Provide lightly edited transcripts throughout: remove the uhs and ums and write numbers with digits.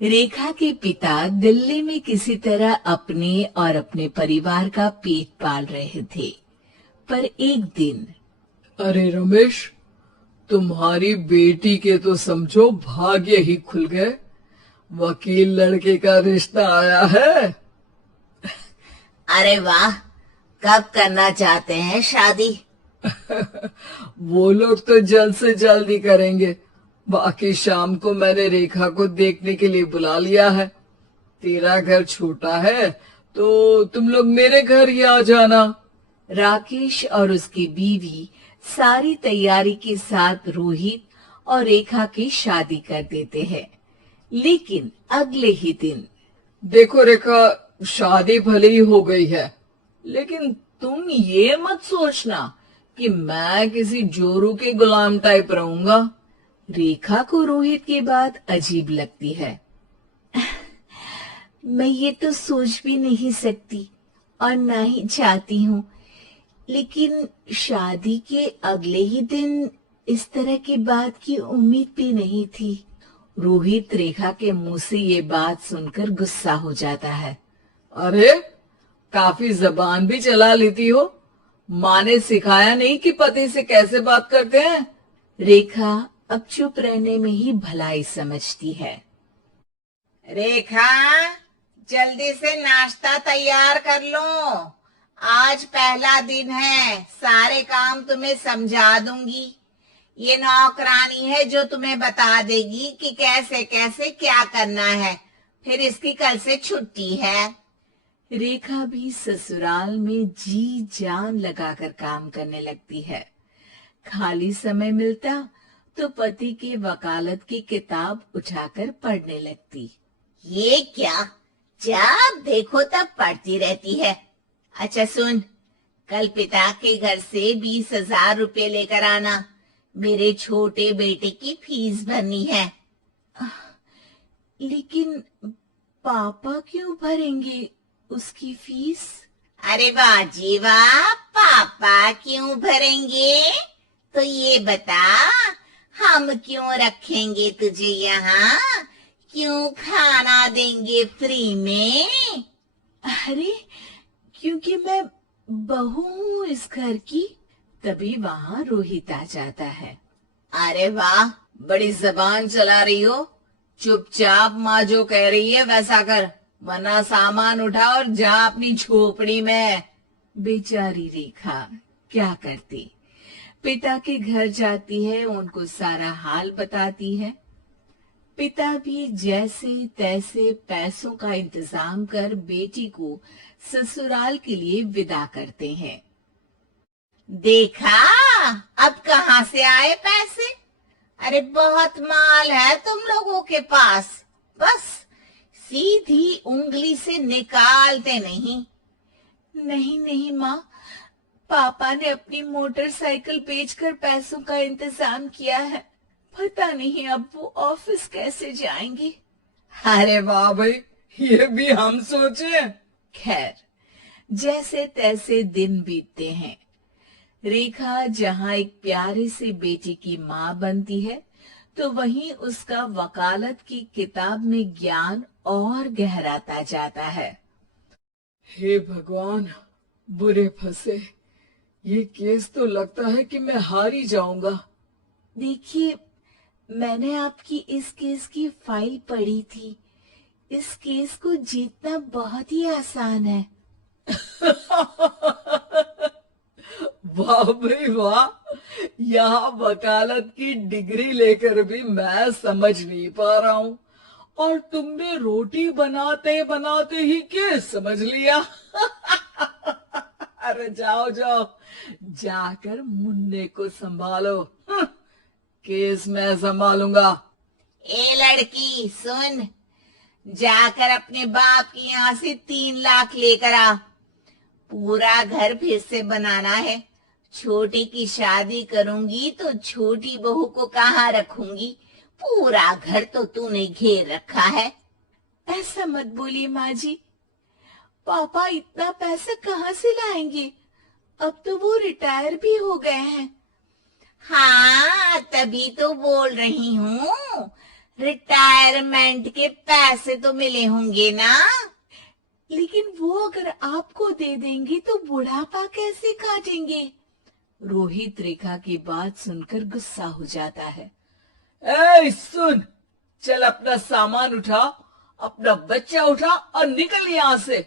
रेखा के पिता दिल्ली में किसी तरह अपने और अपने परिवार का पेट पाल रहे थे। पर एक दिन अरे रमेश, तुम्हारी बेटी के तो समझो भाग्य ही खुल गए। वकील लड़के का रिश्ता आया है। अरे वाह, कब करना चाहते हैं शादी? वो लोग तो जल्द से जल्द ही करेंगे। बाकी शाम को मैंने रेखा को देखने के लिए बुला लिया है। तेरा घर छोटा है तो तुम लोग मेरे घर ही आ जाना। राकेश और उसकी बीवी सारी तैयारी के साथ रोहित और रेखा की शादी कर देते हैं। लेकिन अगले ही दिन देखो रेखा, शादी भले ही हो गई है, लेकिन तुम ये मत सोचना कि मैं किसी जोरू के गुलाम टाइप रहूंगा। रेखा को रोहित की बात अजीब लगती है। मैं ये तो सोच भी नहीं सकती और ना ही चाहती हूँ, लेकिन शादी के अगले ही दिन इस तरह की बात की उम्मीद भी नहीं थी। रोहित रेखा के मुंह से ये बात सुनकर गुस्सा हो जाता है। अरे, काफी जबान भी चला लेती हो। माँ ने सिखाया नहीं कि पति से कैसे बात करते हैं? रेखा अब चुप रहने में ही भलाई समझती है। रेखा, जल्दी से नाश्ता तैयार कर लो। आज पहला दिन है, सारे काम तुम्हें समझा दूंगी। ये नौकरानी है जो तुम्हें बता देगी कि कैसे कैसे क्या करना है। फिर इसकी कल से छुट्टी है। रेखा भी ससुराल में जी जान लगाकर काम करने लगती है। खाली समय मिलता तो पति की वकालत की किताब उठाकर पढ़ने लगती। ये क्या, जब देखो तब पढ़ती रहती है। अच्छा सुन, कल पिता के घर से 20,000 रुपये लेकर आना। मेरे छोटे बेटे की फीस भरनी है। लेकिन पापा क्यों भरेंगे उसकी फीस? अरे वाह जी वाह, पापा क्यों भरेंगे? तो ये बता, हम क्यों रखेंगे तुझे यहाँ? क्यों खाना देंगे फ्री में? अरे, क्योंकि मैं बहू हूँ इस घर की। तभी वहाँ रोहित आ जाता है। अरे वाह, बड़ी जबान चला रही हो। चुपचाप माँ जो कह रही है वैसा कर, वरना सामान उठा और जा अपनी झोपड़ी में। बेचारी रेखा क्या करती, पिता के घर जाती है, उनको सारा हाल बताती है। पिता भी जैसे तैसे पैसों का इंतजाम कर बेटी को ससुराल के लिए विदा करते हैं। देखा, अब कहाँ से आए पैसे? अरे बहुत माल है तुम लोगों के पास, बस सीधी उंगली से निकालते नहीं। नहीं नहीं माँ, पापा ने अपनी मोटरसाइकिल बेचकर पैसों का इंतजाम किया है। पता नहीं अब वो ऑफिस कैसे जाएंगे। अरे वाह भाई, ये भी हम सोचे। खैर, जैसे तैसे दिन बीतते हैं। रेखा जहाँ एक प्यारे से बेटी की माँ बनती है, तो वहीं उसका वकालत की किताब में ज्ञान और गहराता जाता है। हे भगवान, बुरे फंसे। ये केस तो लगता है कि मैं हार ही जाऊंगा। देखिए, मैंने आपकी इस केस की फाइल पढ़ी थी। इस केस को जीतना बहुत ही आसान है। वाह भाई वाह, यहाँ वकालत की डिग्री लेकर भी मैं समझ नहीं पा रहा हूँ, और तुमने रोटी बनाते बनाते ही केस समझ लिया। अरे जाओ जाओ, जाकर मुन्ने को संभालो। केस मैं संभालूंगा। ए लड़की सुन, जाकर अपने बाप की यहाँ से 3 लाख लेकर आ। पूरा घर फिर से बनाना है। छोटी की शादी करूंगी तो छोटी बहू को कहाँ रखूंगी? पूरा घर तो तूने घेर रखा है। ऐसा मत बोलिए माँ जी, पापा इतना पैसा कहाँ से लाएंगे? अब तो वो रिटायर भी हो गए हैं। हाँ, तभी तो बोल रही हूँ, रिटायरमेंट के पैसे तो मिले होंगे ना? लेकिन वो अगर आपको दे देंगे तो बुढ़ापा कैसे काटेंगे? रोहित रेखा की बात सुनकर गुस्सा हो जाता है। ए सुन, चल अपना सामान उठा, अपना बच्चा उठा और निकल यहाँ से।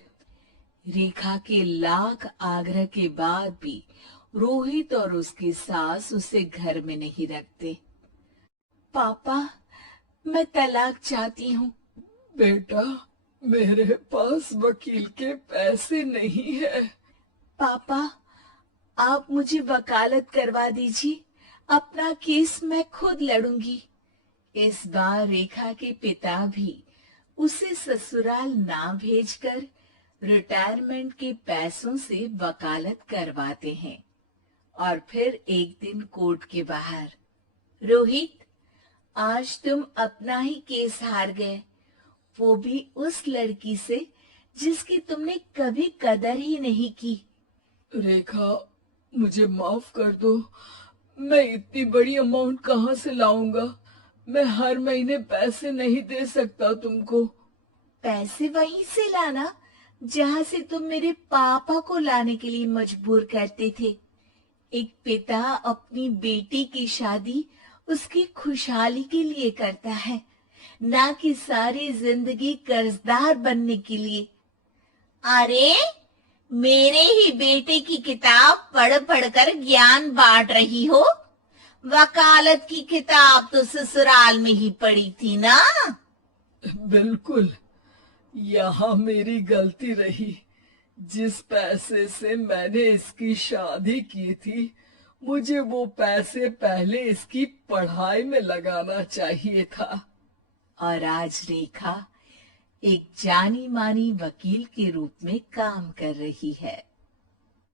रेखा के लाख आग्रह के बाद भी रोहित और उसकी सास उसे घर में नहीं रखते। पापा, मैं तलाक चाहती हूँ। बेटा, मेरे पास वकील के पैसे नहीं है। पापा, आप मुझे वकालत करवा दीजिए, अपना केस मैं खुद लड़ूंगी। इस बार रेखा के पिता भी उसे ससुराल ना भेजकर रिटायरमेंट के पैसों से वकालत करवाते हैं। और फिर एक दिन कोर्ट के बाहर, रोहित, आज तुम अपना ही केस हार गए, वो भी उस लड़की से जिसकी तुमने कभी कदर ही नहीं की। रेखा, मुझे माफ कर दो। मैं इतनी बड़ी अमाउंट कहाँ से लाऊंगा? मैं हर महीने पैसे नहीं दे सकता तुमको। पैसे वहीं से लाना जहाँ से तुम मेरे पापा को लाने के लिए मजबूर करते थे। एक पिता अपनी बेटी की शादी उसकी खुशहाली के लिए करता है, ना कि सारी जिंदगी कर्जदार बनने के लिए। अरे, मेरे ही बेटे की किताब पढ़ पढ़कर ज्ञान बांट रही हो। वकालत की किताब तो ससुराल में ही पड़ी थी ना? बिल्कुल, यहाँ मेरी गलती रही। जिस पैसे से मैंने इसकी शादी की थी, मुझे वो पैसे पहले इसकी पढ़ाई में लगाना चाहिए था। और आज रेखा एक जानी मानी वकील के रूप में काम कर रही है।